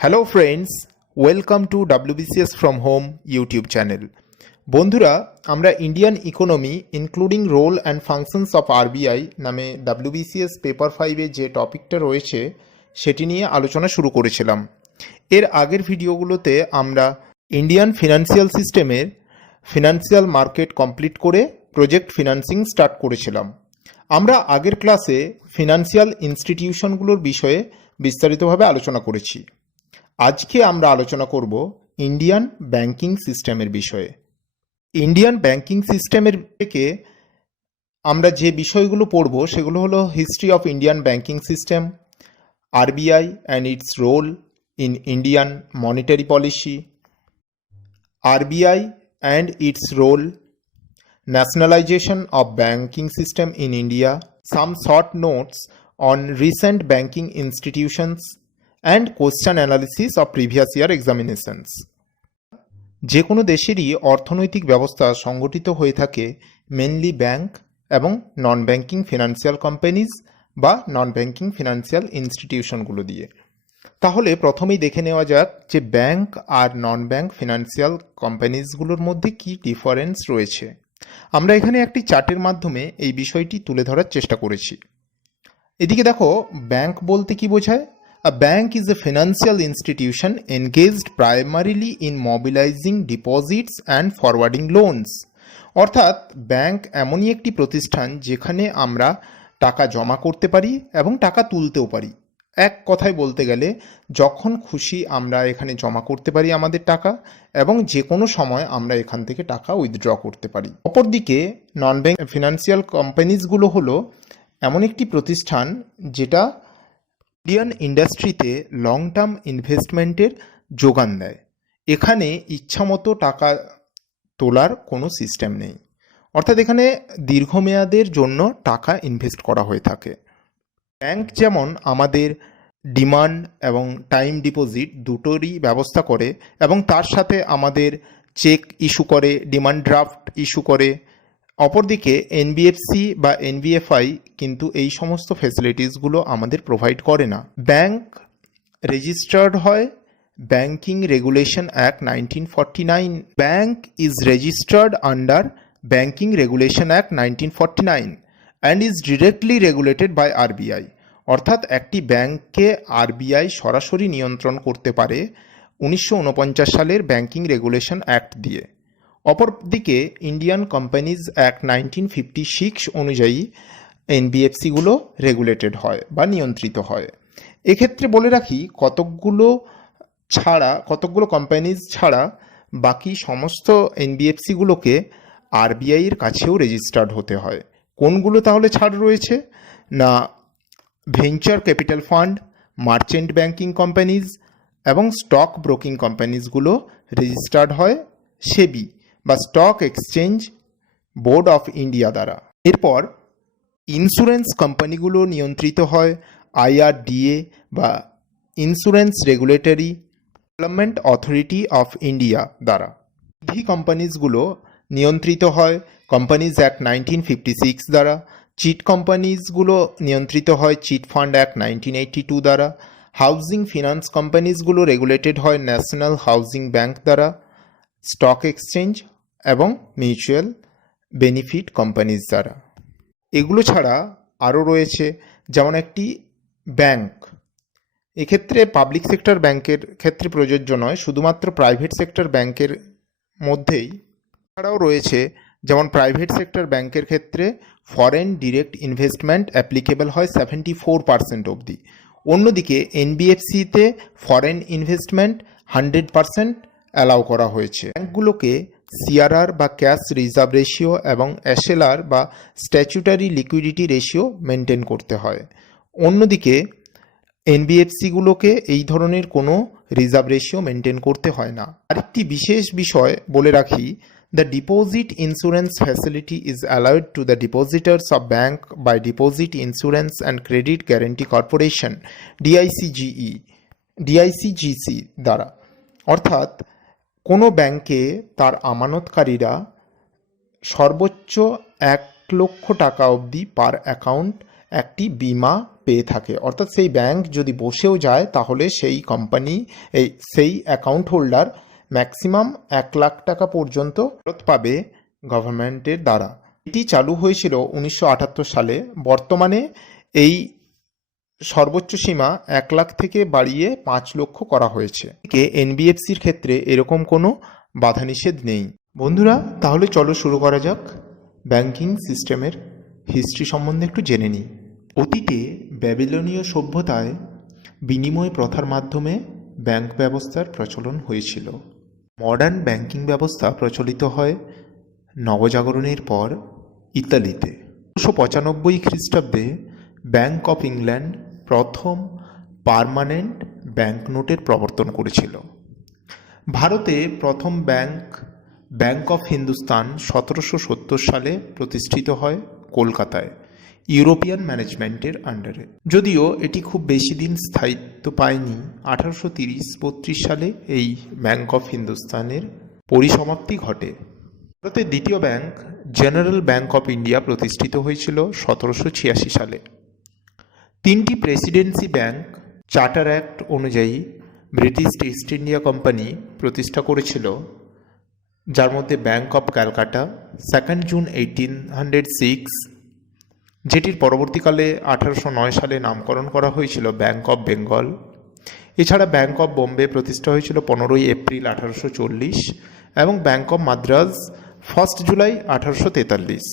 Hello friends, welcome to WBCS from home YouTube channel. বন্ধুরা, আমরা Indian economy including role and functions of RBI নামে WBCS paper 5-এ যে টপিকটা রয়েছে সেটি নিয়ে আলোচনা শুরু করেছিলাম। এর আগের ভিডিওগুলোতে আমরা ইন্ডিয়ান ফিনান্সিয়াল সিস্টেমের ফিনান্সিয়াল মার্কেট কমপ্লিট করে প্রজেক্ট ফিনান্সিং স্টার্ট করেছিলাম। আমরা আগের ক্লাসে ফিনান্সিয়াল ইনস্টিটিউশনগুলোর বিষয়ে বিস্তারিতভাবে আলোচনা করেছি। আজকে আমরা আলোচনা করব ইন্ডিয়ান ব্যাংকিং সিস্টেমের বিষয়ে। ইন্ডিয়ান ব্যাংকিং সিস্টেমের থেকে আমরা যে বিষয়গুলো পড়ব সেগুলো হলো history of Indian banking system, RBI and its role in Indian monetary policy, RBI and its role, nationalization of banking system in India, some short notes on recent banking institutions, and question analysis of previous year examinations. যে কোনো দেশেরই অর্থনৈতিক ব্যবস্থা সংগঠিত হয়ে থাকে mainly bank এবং non banking financial companies বা নন ব্যাংকিং ফিনান্সিয়াল ইনস্টিটিউশনগুলো দিয়ে। তাহলে প্রথমেই দেখে নেওয়া যাক যে ব্যাংক আর নন ব্যাংক ফিনান্সিয়াল কোম্পানিজগুলোর মধ্যে কি ডিফারেন্স রয়েছে। আমরা এখানে একটি চার্টের মাধ্যমে এই বিষয়টি তুলে ধরার চেষ্টা করেছি। এদিকে দেখো, ব্যাংক বলতে কি বোঝায়? A bank is a financial institution engaged primarily in mobilizing deposits and forwarding loans. অর্থাৎ ব্যাংক এমনই একটি প্রতিষ্ঠান যেখানে আমরা টাকা জমা করতে পারি এবং টাকা তুলতেও পারি। এক কথায় বলতে গেলে যখন খুশি আমরা এখানে জমা করতে পারি আমাদের টাকা এবং যে কোনো সময় আমরা এখান থেকে টাকা উইথড্র করতে পারি। অপরদিকে নন ব্যাংক ফিনান্সিয়াল কোম্পানিজগুলো হলো এমন একটি প্রতিষ্ঠান যেটা ইন্ডিয়ান ইন্ডাস্ট্রিতে লং টার্ম ইনভেস্টমেন্টের যোগান দেয়। এখানে ইচ্ছামতো টাকা তোলার কোনো সিস্টেম নেই, অর্থাৎ এখানে দীর্ঘমেয়াদের জন্য টাকা ইনভেস্ট করা হয়ে থাকে। ব্যাংক যেমন আমাদের ডিমান্ড এবং টাইম ডিপোজিট দুটোরই ব্যবস্থা করে এবং তার সাথে আমাদের চেক ইস্যু করে, ডিমান্ড ড্রাফট ইস্যু করে। অপরদিকে এনবিএফসি বা এনবিএফআই কিন্তু এই সমস্ত ফ্যাসিলিটিসগুলো আমাদের প্রোভাইড করে না। ব্যাংক রেজিস্টার্ড হয় banking regulation act 1949। Bank is registered under banking regulation act 1949 and is directly regulated by RBI. অর্থাৎ একটি ব্যাংককে আরবিআই সরাসরি নিয়ন্ত্রণ করতে পারে 1949 সালের ব্যাংকিং রেগুলেশন অ্যাক্ট দিয়ে। অপরদিকে ইন্ডিয়ান কোম্পানিজ অ্যাক্ট 1956 অনুযায়ী এনবিএফসিগুলো রেগুলেটেড হয় বা নিয়ন্ত্রিত হয়। এক্ষেত্রে বলে রাখি কতকগুলো কোম্পানিজ ছাড়া বাকি সমস্ত এনবিএফসিগুলোকে আরবিআইয়ের কাছেও রেজিস্টার্ড হতে হয়। কোনগুলো তাহলে ছাড় রয়েছে না? Venture capital fund, merchant banking companies এবং স্টক ব্রোকিং কোম্পানিজগুলো রেজিস্টার্ড হয় সেবি বা stock exchange board of India দ্বারা। এরপর ইন্স্যুরেন্স কোম্পানিগুলো নিয়ন্ত্রিত হয় IRDA বা insurance regulatory development authority of India দ্বারা। নিধি কোম্পানিজগুলো নিয়ন্ত্রিত হয় কোম্পানিজ অ্যাক্ট 1956 দ্বারা। চিট কোম্পানিজগুলো নিয়ন্ত্রিত হয় চিট ফান্ড অ্যাক্ট 1982 দ্বারা। হাউজিং ফিনান্স কোম্পানিজগুলো রেগুলেটেড হয় ন্যাশনাল হাউজিং ব্যাংক দ্বারা। স্টক এক্সচেঞ্জ এবং মিউচুয়াল বেনিফিট কোম্পানিজ দ্বারা। এগুলো ছাড়া আরও রয়েছে যেমন একটি ব্যাংক, এক্ষেত্রে পাবলিক সেক্টর ব্যাংকের ক্ষেত্রে প্রযোজ্য নয়, শুধুমাত্র প্রাইভেট সেক্টর ব্যাংকের মধ্যেই। ছাড়াও রয়েছে যেমন প্রাইভেট সেক্টর ব্যাংকের ক্ষেত্রে ফরেন ডিরেক্ট ইনভেস্টমেন্ট অ্যাপ্লিকেবল হয় 74% অবধি। অন্যদিকে এনবিএফসিতে ফরেন ইনভেস্টমেন্ট 100% অ্যালাউ করা হয়েছে। ব্যাংকগুলোকে সিআরআর বা ক্যাশ রিজার্ভ রেশিও এবং এসএলআর বা স্ট্যাচুটারি লিকুইডিটি রেশিও মেনটেন করতে হয়। অন্যদিকে এনবিএফসিগুলোকে এই ধরনের কোনো রিজার্ভ রেশিও মেনটেন করতে হয় না। আরেকটি বিশেষ বিষয় বলে রাখি, the deposit insurance facility is allowed to the depositors of bank by deposit insurance and credit guarantee corporation DICGC দ্বারা। অর্থাৎ কোনো ব্যাংকে তার আমানতকারীরা সর্বোচ্চ 1 লক্ষ টাকা অবধি পার অ্যাকাউন্ট একটি বীমা পেয়ে থাকে। অর্থাৎ সেই ব্যাংক যদি বসেও যায় তাহলে সেই কোম্পানি সেই অ্যাকাউন্ট হোল্ডার ম্যাক্সিমাম 1,00,000 টাকা পর্যন্ত ফেরত পাবে গভর্নমেন্টের দ্বারা। এটি চালু হয়েছিল 1978 সালে। বর্তমানে এই সর্বোচ্চ সীমা 1,00,000 থেকে বাড়িয়ে 5 লক্ষ করা হয়েছে। এনবিএফসির ক্ষেত্রে এরকম কোনো বাধা নিষেধ নেই। বন্ধুরা, তাহলে চলো শুরু করা যাক। ব্যাংকিং সিস্টেমের হিস্ট্রি সম্বন্ধে একটু জেনে নিই। অতীতে ব্যাবিলনীয় সভ্যতায় বিনিময় প্রথার মাধ্যমে ব্যাংক ব্যবস্থার প্রচলন হয়েছিল। মডার্ন ব্যাংকিং ব্যবস্থা প্রচলিত হয় নবজাগরণের পর ইতালিতে। 1995 খ্রিস্টাব্দে ব্যাংক অফ ইংল্যান্ড প্রথম পার্মানেন্ট ব্যাংকনোটের প্রবর্তন করেছিল। ভারতে প্রথম ব্যাংক অফ হিন্দুস্তান 1770 সালে প্রতিষ্ঠিত হয় কলকাতায় ইউরোপিয়ান ম্যানেজমেন্টের আন্ডারে। যদিও এটি খুব বেশি দিন স্থায়িত্ব পায়নি, 1830-32 সালে এই ব্যাংক অফ হিন্দুস্তানের পরিসমাপ্তি ঘটে। ভারতের দ্বিতীয় bank general bank of India প্রতিষ্ঠিত হয়েছিল 1786 সালে। 3টি প্রেসিডেন্সি ব্যাংক চার্টার অ্যাক্ট অনুযায়ী ব্রিটিশ ইস্ট ইন্ডিয়া কোম্পানি প্রতিষ্ঠা করেছিল, যার মধ্যে ব্যাংক অফ ক্যালকাটা 2 জুন 1806, যেটির পরবর্তীকালে 1809 সালে নামকরণ করা হয়েছিল ব্যাংক অফ বেঙ্গল। এছাড়া ব্যাংক অফ বোম্বে প্রতিষ্ঠা হয়েছিল 15 এপ্রিল 1840 এবং ব্যাংক অফ মাদ্রাজ 1 জুলাই 1843।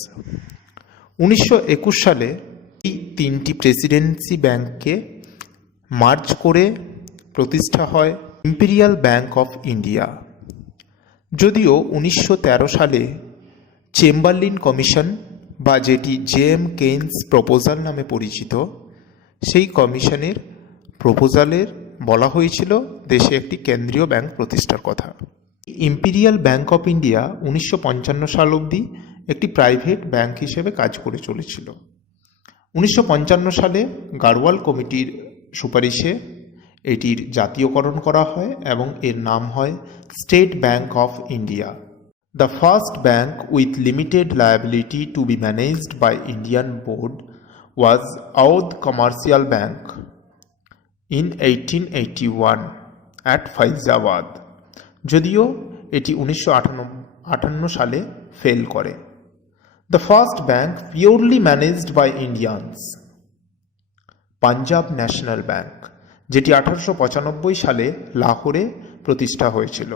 1921 সালে এই 3টি প্রেসিডেন্সি ব্যাংককে মার্জ করে প্রতিষ্ঠা হয় ইম্পেরিয়াল ব্যাংক অফ ইন্ডিয়া। যদিও 1913 সালে চেম্বারলিন কমিশন বা যেটি জেএম কেইনস প্রপোজাল নামে পরিচিত, সেই কমিশনের প্রপোজালের বলা হয়েছিল দেশে একটি কেন্দ্রীয় ব্যাংক প্রতিষ্ঠার কথা। ইম্পেরিয়াল ব্যাংক অফ ইন্ডিয়া 1955 সাল অবধি একটি প্রাইভেট ব্যাংক হিসেবে কাজ করে চলেছিল। 1955 সালে গাড়ওয়াল কমিটির সুপারিশে এটির জাতীয়করণ করা হয় এবং এর নাম হয় state bank of India. The first bank with limited liability to be managed by Indian board was Audh Commercial Bank in 1881 at Faizabad, যদিও এটি 1958 সালে ফেল করে। The first bank purely managed by Indians, Punjab national bank, যেটি 1895 সালে লাহোরে প্রতিষ্ঠা হয়েছিল।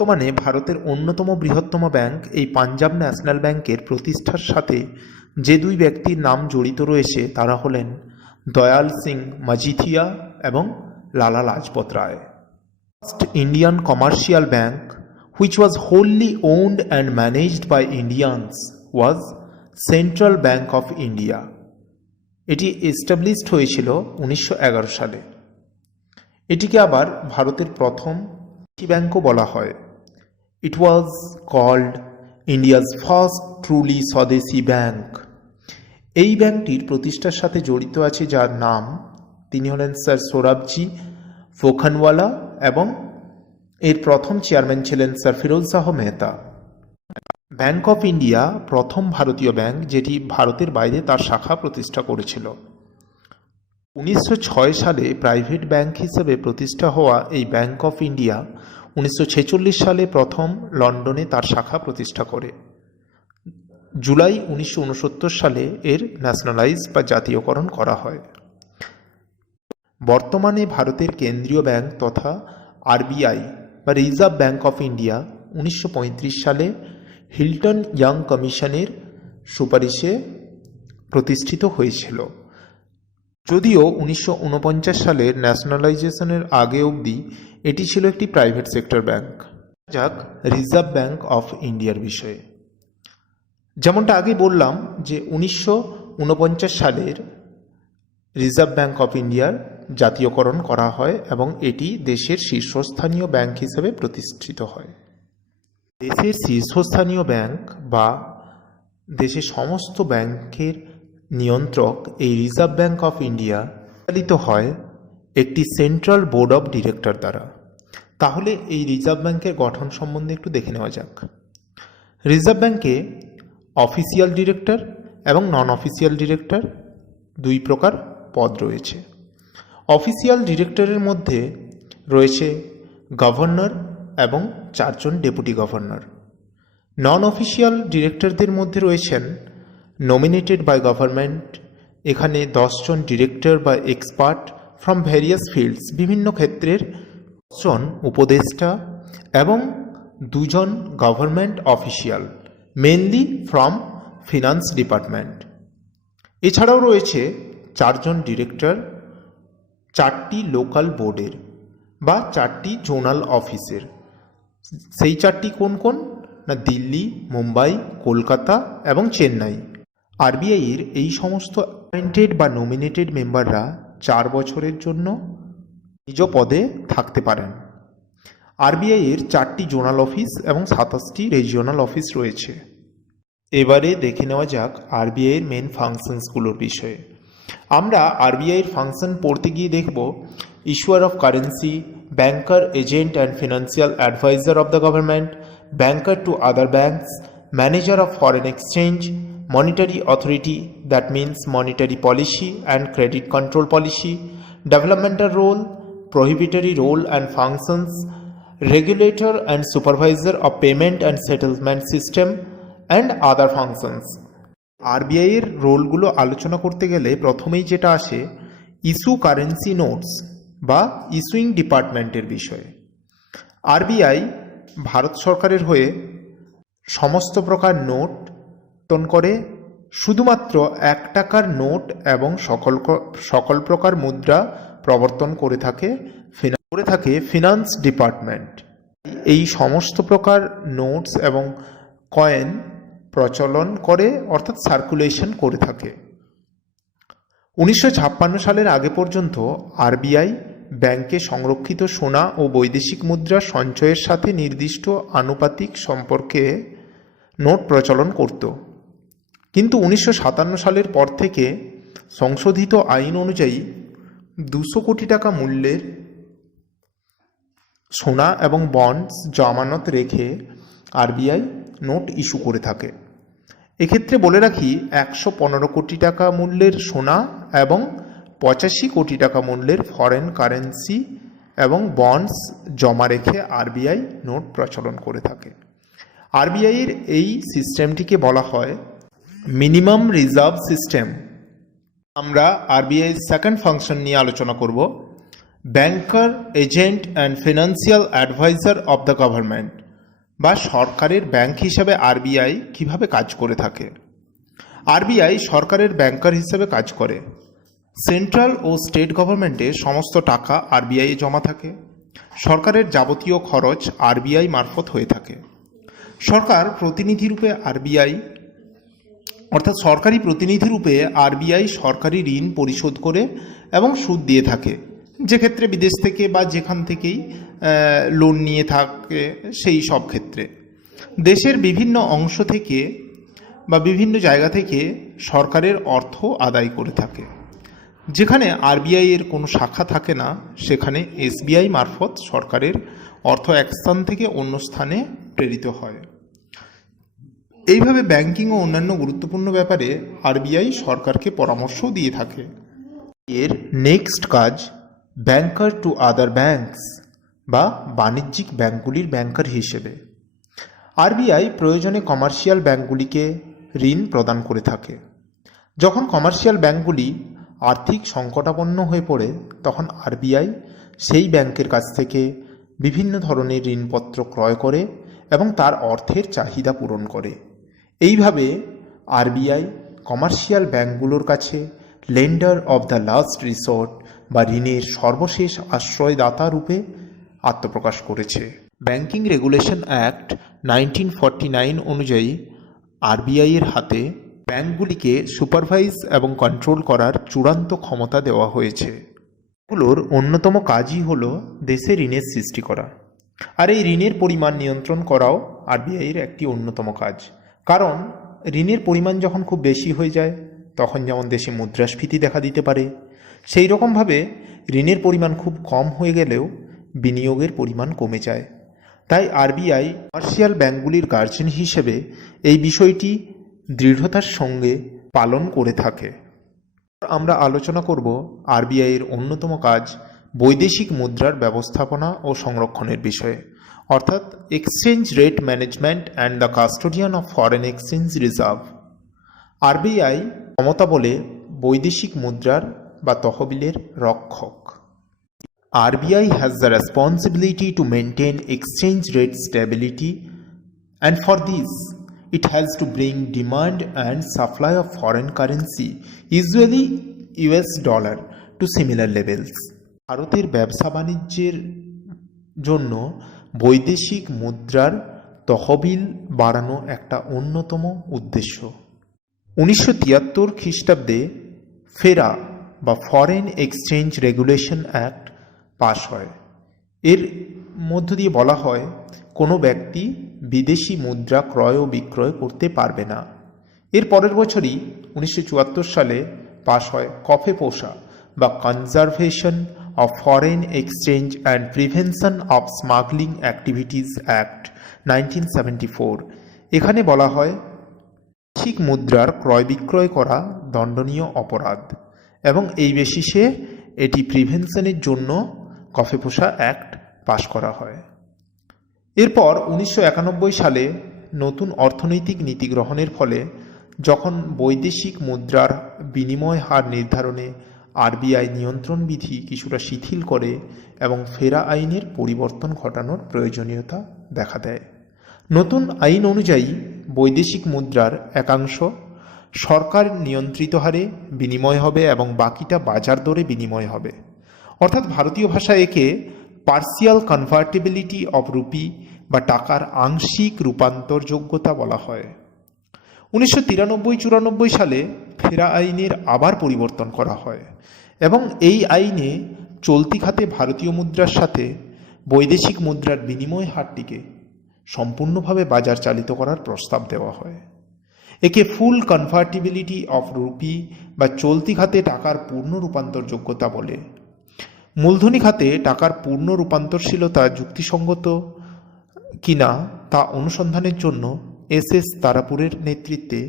বর্তমানে ভারতের অন্যতম বৃহত্তম ব্যাংক এই পাঞ্জাব ন্যাশনাল ব্যাংকের প্রতিষ্ঠার সাথে যে দুই ব্যক্তির নাম জড়িত রয়েছে তারা হলেন দয়াল সিং মাজিথিয়া এবং Lala Lajpat Rai. First Indian commercial bank which was wholly owned and managed by Indians was Central Bank of India. এটি এস্টাবলিশড হয়েছিল 1911 সালে। এটিকে আবার ভারতের প্রথম ব্যাংকও বলা হয়। It was called India's first truly swadeshi bank. এই ব্যাংকটির প্রতিষ্ঠার সাথে জড়িত আছে যার নাম, তিনি হলেন স্যার সোরাবজি ফোখানওয়ালা এবং এর প্রথম চেয়ারম্যান ছিলেন sir Firoz Shah Mehta. Bank of India প্রথম ভারতীয় ব্যাংক যেটি ভারতের বাইরে তার শাখা প্রতিষ্ঠা করেছিল। 1906 সালে প্রাইভেট ব্যাংক হিসেবে প্রতিষ্ঠা হওয়া এই ব্যাংক অফ ইন্ডিয়া 1946 সালে প্রথম লন্ডনে তার শাখা প্রতিষ্ঠা করে। জুলাই 1969 সালে এর ন্যাশনালাইজ বা জাতীয়করণ করা হয়। বর্তমানে ভারতের কেন্দ্রীয় ব্যাংক তথা আরবিআই বা রিজার্ভ ব্যাংক অফ ইন্ডিয়া 1935 সালে হিল্টন ইয়াং কমিশনের সুপারিশে প্রতিষ্ঠিত হয়েছিল। যদিও 1949 সালের ন্যাশনালাইজেশনের আগে অবধি এটি ছিল একটি প্রাইভেট সেক্টর ব্যাংক। যাক রিজার্ভ ব্যাংক অফ ইন্ডিয়ার বিষয়ে, যেমনটা আগে বললাম যে 1949 সালের রিজার্ভ ব্যাংক অফ ইন্ডিয়ার জাতীয়করণ করা হয় এবং এটি দেশের শীর্ষস্থানীয় ব্যাংক হিসেবে প্রতিষ্ঠিত হয়। দেশের শীর্ষস্থানীয় ব্যাংক বা দেশের সমস্ত ব্যাংকের নিয়ন্ত্রক এই রিজার্ভ ব্যাংক অফ ইন্ডিয়া চালিত হয় একটি সেন্ট্রাল বোর্ড অফ ডিরেক্টর দ্বারা। তাহলে এই রিজার্ভ ব্যাংকের গঠন সম্বন্ধে একটু দেখে নেওয়া যাক। রিজার্ভ ব্যাংকে অফিসিয়াল ডিরেক্টর এবং নন অফিসিয়াল ডিরেক্টর দুই প্রকার পদ রয়েছে। অফিসিয়াল ডিরেক্টরের মধ্যে রয়েছে গভর্নর এবং 4 জন ডেপুটি গভর্নর। নন অফিসিয়াল ডিরেক্টরদের মধ্যে রয়েছেন নমিনেটেড বাই গভর্নমেন্ট। এখানে 10 জন ডিরেক্টর বা এক্সপার্ট ফ্রম ভেরিয়াস ফিল্ডস, বিভিন্ন ক্ষেত্রের 10 জন উপদেষ্টা এবং 2 জন government official, mainly from finance department. এছাড়াও রয়েছে 4 জন ডিরেক্টর 4টি লোকাল বোর্ডের বা 4টি জোনাল অফিসের। সেই 4টি কোন কোন না দিল্লি, মুম্বাই, কলকাতা এবং চেন্নাই। আরবিআইয়ের এই সমস্ত অ্যাপয়েন্টেড বা নমিনেটেড মেম্বাররা 4 বছরের জন্য নিজ পদে থাকতে পারেন। আরবিআইয়ের 4টি জোনাল অফিস এবং 27টি রিজিওনাল অফিস রয়েছে। এবারে দেখে নেওয়া যাক আরবিআইয়ের মেন ফাংশনসগুলোর বিষয়ে। আমরা আরবিআইয়ের ফাংশন পড়তে গিয়ে দেখব issuer of currency, banker, agent and financial advisor of the government, banker to other banks, manager of foreign exchange, monetary authority, that means monetary policy and credit control policy, developmental role, prohibitory role and functions, regulator and supervisor of payment and settlement system and other functions. RBI এর রোলগুলো আলোচনা করতে গেলে প্রথমেই যেটা আসে issue currency notes বা issuing ডিপার্টমেন্টের বিষয়ে। আরবিআই ভারত সরকারের হয়ে সমস্ত প্রকার নোট করে, শুধুমাত্র 1 টাকার নোট এবং সকল প্রকার মুদ্রা প্রবর্তন করে থাকে ফিনান্স ডিপার্টমেন্ট। এই সমস্ত প্রকার নোটস এবং কয়েন প্রচলন করে, অর্থাৎ সার্কুলেশন করে থাকে। 1956 সালের আগে পর্যন্ত আরবিআই ব্যাংকে সংরক্ষিত সোনা ও বৈদেশিক মুদ্রা সঞ্চয়ের সাথে নির্দিষ্ট আনুপাতিক সম্পর্কে নোট প্রচলন করত। কিন্তু 1957 সালের পর থেকে সংশোধিত আইন অনুযায়ী 200 কোটি টাকা মূল্যের সোনা এবং বন্ডস জামানত রেখে আরবিআই নোট ইস্যু করে থাকে। এক্ষেত্রে বলে রাখি 115 কোটি টাকা মূল্যের সোনা এবং 85 কোটি টাকা মূল্যের ফরেন কারেন্সি এবং বন্ডস জমা রেখে আরবিআই নোট প্রচলন করে থাকে। আরবিআইয়ের এই সিস্টেমটিকে বলা হয় মিনিমাম রিজার্ভ সিস্টেম। আমরা আরবিআই সেকেন্ড ফাংশন নিয়ে আলোচনা করব, banker, agent and financial advisor of the government বা সরকারের ব্যাংক হিসাবে আরবিআই কিভাবে কাজ করে থাকে। আরবিআই সরকারের ব্যাংকার হিসেবে কাজ করে। সেন্ট্রাল ও স্টেট গভর্নমেন্টের সমস্ত টাকা আরবিআই জমা থাকে। সরকারের যাবতীয় খরচ আরবিআই মারফত হয়ে থাকে। সরকার প্রতিনিধিরূপে আরবিআই অর্থাৎ সরকারি প্রতিনিধিরূপে আরবিআই সরকারি ঋণ পরিশোধ করে এবং সুদ দিয়ে থাকে, যে ক্ষেত্রে বিদেশ থেকে বা যেখান থেকেই লোন নিয়ে থাকে সেই সব ক্ষেত্রে। দেশের বিভিন্ন অংশ থেকে বা বিভিন্ন জায়গা থেকে সরকারের অর্থ আদায় করে থাকে। যেখানে আরবিআই এর কোনো শাখা থাকে না সেখানে এসবিআই মারফত সরকারের অর্থ এক স্থান থেকে অন্য স্থানে প্রেরিত হয়। এইভাবে ব্যাংকিং ও অন্যান্য গুরুত্বপূর্ণ ব্যাপারে আরবিআই সরকারকে পরামর্শ দিয়ে থাকে। এর নেক্সট কাজ ব্যাংকার টু আদার ব্যাংকস বা বাণিজ্যিক ব্যাংকগুলির ব্যাংকার হিসেবে। আরবিআই প্রয়োজনে কমার্শিয়াল ব্যাংকগুলিকে ঋণ প্রদান করে থাকে। যখন কমার্শিয়াল ব্যাংকগুলি আর্থিক সংকটাপন্ন হয়ে পড়ে তখন আরবিআই সেই ব্যাংকের কাছ থেকে বিভিন্ন ধরনের ঋণপত্র ক্রয় করে এবং তার অর্থের চাহিদা পূরণ করে। এইভাবে আরবিআই কমার্শিয়াল ব্যাংকগুলোর কাছে lender of the last resort বা ঋণের সর্বশেষ আশ্রয়দাতা রূপে আত্মপ্রকাশ করেছে। ব্যাংকিং রেগুলেশন অ্যাক্ট 1949 অনুযায়ী আরবিআইয়ের হাতে ব্যাংকগুলিকে সুপারভাইজ এবং কন্ট্রোল করার চূড়ান্ত ক্ষমতা দেওয়া হয়েছে। এগুলোর অন্যতম কাজই হলো দেশে ঋণের সৃষ্টি করা, আর এই ঋণের পরিমাণ নিয়ন্ত্রণ করাও আরবিআইয়ের একটি অন্যতম কাজ। কারণ ঋণের পরিমাণ যখন খুব বেশি হয়ে যায় তখন যেমন দেশে মুদ্রাস্ফীতি দেখা দিতে পারে, সেই রকমভাবে ঋণের পরিমাণ খুব কম হয়ে গেলেও বিনিয়োগের পরিমাণ কমে যায়। তাই আরবিআই কমার্শিয়াল ব্যাংকগুলির গার্জিয়ান হিসেবে এই বিষয়টি দৃঢ়তার সঙ্গে পালন করে থাকে। আমরা আলোচনা করব আরবিআই এর অন্যতম কাজ বৈদেশিক মুদ্রার ব্যবস্থাপনা ও সংরক্ষণের বিষয়ে, অর্থাৎ exchange rate management and the custodian of foreign exchange reserve. RBI ক্ষমতা বলে বৈদেশিক মুদ্রার বা তহবিলের রক্ষক। RBI has the responsibility to maintain exchange rate stability, and for this, it has to bring demand and supply of foreign currency, usually US dollar, to similar levels. ভারতের ব্যবসা বাণিজ্যের জন্য বৈদেশিক মুদ্রার তহবিল বাড়ানো একটা অন্যতম উদ্দেশ্য। 1973 খ্রিস্টাব্দে ফেরা বা ফরেন এক্সচেঞ্জ রেগুলেশন অ্যাক্ট পাশ হয়। এর মধ্য দিয়ে বলা হয় কোনো ব্যক্তি বিদেশি মুদ্রা ক্রয় ও বিক্রয় করতে পারবে না। এর পরের বছরই 1974 সালে পাশ হয় কফেপোসা বা conservation of foreign exchange and prevention of smuggling activities act 1974। এখানে বলা হয় বৈদেশিক মুদ্রার ক্রয় বিক্রয় করা দণ্ডনীয় অপরাধ এবং এই বেসিসে এটি প্রিভেনশনের জন্য কফেপোসা অ্যাক্ট পাশ করা হয়। এরপর 1991 সালে নতুন অর্থনৈতিক নীতি গ্রহণের ফলে যখন বৈদেশিক মুদ্রার বিনিময় হার নির্ধারণে আরবিআই নিয়ন্ত্রণ বিধি কিছুটা শিথিল করে এবং ফেরা আইনের পরিবর্তন ঘটানোর প্রয়োজনীয়তা দেখা দেয়। নতুন আইন অনুযায়ী বৈদেশিক মুদ্রার একাংশ সরকার নিয়ন্ত্রিত হারে বিনিময় হবে এবং বাকিটা বাজার দরে বিনিময় হবে, অর্থাৎ ভারতীয় ভাষায় একে পার্সিয়াল কনভার্টেবিলিটি অব রুপি বা টাকার আংশিক রূপান্তরযোগ্যতা বলা হয়। 1993-94 সালে ফেরা আইনের আবার পরিবর্তন করা হয় এবং এই আইনে চলতি খাতে ভারতীয় মুদ্রার সাথে বৈদেশিক মুদ্রার বিনিময় হারটিকে সম্পূর্ণভাবে বাজার চালিত করার প্রস্তাব দেওয়া হয়। একে ফুল কনভার্টিবিলিটি অফ রুপি বা চলতি খাতে টাকার পূর্ণ রূপান্তরযোগ্যতা বলে। মূলধনী খাতে টাকার পূর্ণ রূপান্তরশীলতা যুক্তিসঙ্গত কিনা তা অনুসন্ধানের জন্য SS তারাপুরের নেতৃত্বে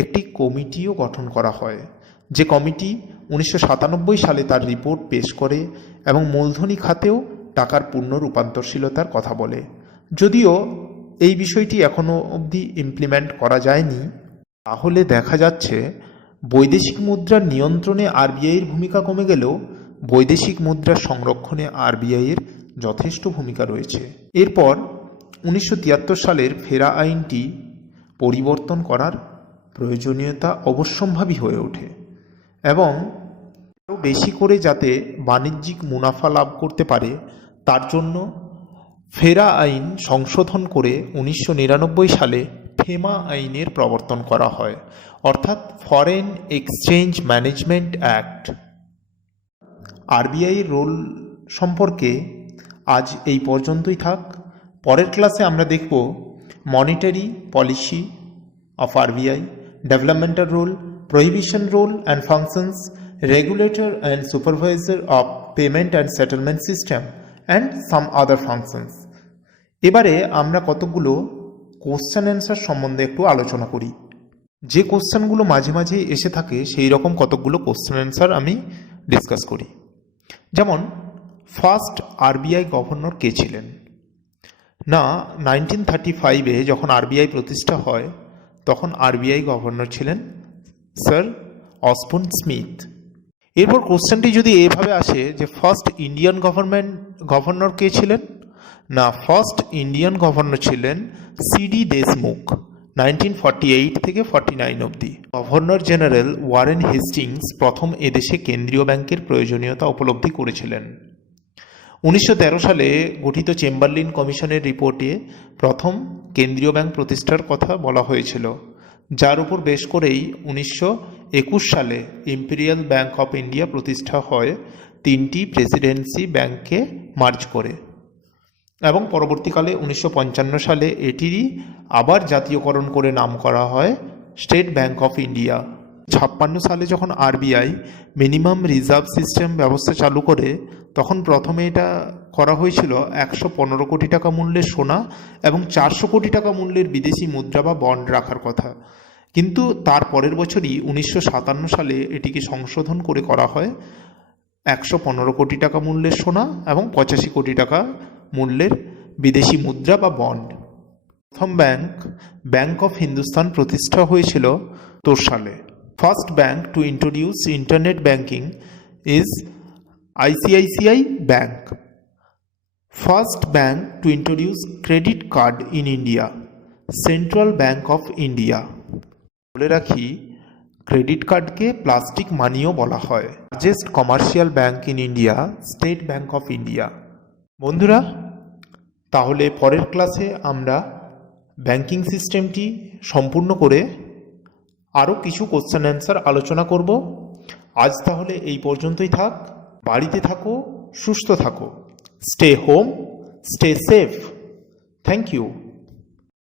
একটি কমিটিও গঠন করা হয়, যে কমিটি 1997 সালে তার রিপোর্ট পেশ করে এবং মূলধনী খাতেও টাকার পূর্ণ রূপান্তরশীলতার কথা বলে। যদিও এই বিষয়টি এখনও অবধি ইমপ্লিমেন্ট করা যায়নি, তাহলে দেখা যাচ্ছে বৈদেশিক মুদ্রার নিয়ন্ত্রণে আরবিআইয়ের ভূমিকা কমে গেলেও বৈদেশিক মুদ্রার সংরক্ষণে আরবিআইয়ের যথেষ্ট ভূমিকা রয়েছে। এরপর 1973 সালের ফেরা আইনটি পরিবর্তন করার প্রয়োজনীয়তা অবশ্যম্ভাবী হয়ে ওঠে এবং আরও বেশি করে যাতে বাণিজ্যিক মুনাফা লাভ করতে পারে তার জন্য ফেরা আইন সংশোধন করে 1999 সালে ফেমা আইনের প্রবর্তন করা হয়, অর্থাৎ ফরেন এক্সচেঞ্জ ম্যানেজমেন্ট অ্যাক্ট। আরবিআইয়ের রোল সম্পর্কে আজ এই পর্যন্তই থাক। পরের ক্লাসে আমরা দেখব monetary policy of RBI, developmental role, prohibition role and functions, regulator and supervisor of payment and settlement system and some other functions. এবারে আমরা কতগুলো কোশ্চেন অ্যান্সার সম্বন্ধে একটু আলোচনা করি। যে কোশ্চেনগুলো মাঝে মাঝে এসে থাকে সেই রকম কতগুলো কোশ্চেন অ্যান্সার আমি ডিসকাস করি। যেমন ফার্স্ট আরবিআই গভর্নর কে ছিলেন? না, 1935-এ যখন আরবিআই প্রতিষ্ঠা হয় তখন আরবিআই গভর্নর ছিলেন স্যার অসবর্ন স্মিথ। এরপর কোশ্চেনটি যদি এভাবে আসে যে ফার্স্ট ইন্ডিয়ান গভর্নর কে ছিলেন? না, ফার্স্ট ইন্ডিয়ান গভর্নর ছিলেন CD দেশমুখ, 1948 থেকে 49 অবধি। গভর্নর জেনারেল ওয়ারেন হেস্টিংস প্রথম এদেশে কেন্দ্রীয় ব্যাংকের প্রয়োজনীয়তা উপলব্ধি করেছিলেন। 1913 সালে গঠিত চেম্বারলিন কমিশনের রিপোর্টে প্রথম কেন্দ্রীয় ব্যাংক প্রতিষ্ঠার কথা বলা হয়েছিল, যার উপর বেশ করেই 1921 সালে ইম্পেরিয়াল ব্যাংক অফ ইন্ডিয়া প্রতিষ্ঠা হয় 3টি প্রেসিডেন্সি ব্যাংককে মার্জ করে এবং পরবর্তীকালে 1955 সালে এটিরই আবার জাতীয়করণ করে নাম করা হয় স্টেট ব্যাংক অফ ইন্ডিয়া। 56 সালে যখন আরবিআই মিনিমাম রিজার্ভ সিস্টেম ব্যবস্থা চালু করে তখন প্রথমে এটা করা হয়েছিল 115 কোটি টাকা মূল্যের সোনা এবং 400 কোটি টাকা মূল্যের বিদেশি মুদ্রা বা বন্ড রাখার কথা, কিন্তু তার পরের বছরই 1957 সালে এটিকে সংশোধন করে করা হয় 115 কোটি টাকা মূল্যের সোনা এবং 85 কোটি টাকা মূল্যের বিদেশি মুদ্রা বা বন্ড। প্রথম ব্যাংক অফ হিন্দুস্তান প্রতিষ্ঠা হয়েছিল 70 সালে। First bank to introduce internet banking is ICICI bank. First bank to introduce credit card in India, central Bank of India. বলে রাখি, ক্রেডিট কার্ডকে প্লাস্টিক মানিও বলা হয়। Largest commercial bank in India, state bank of India. বন্ধুরা, তাহলে পরের ক্লাসে আমরা ব্যাংকিং সিস্টেমটি সম্পূর্ণ করে আরও কিছু কোশ্চেন অ্যান্সার আলোচনা করব। আজ তাহলে এই পর্যন্তই থাক। বাড়িতে থাকো, সুস্থ থাকো। Stay home, stay safe. Thank you.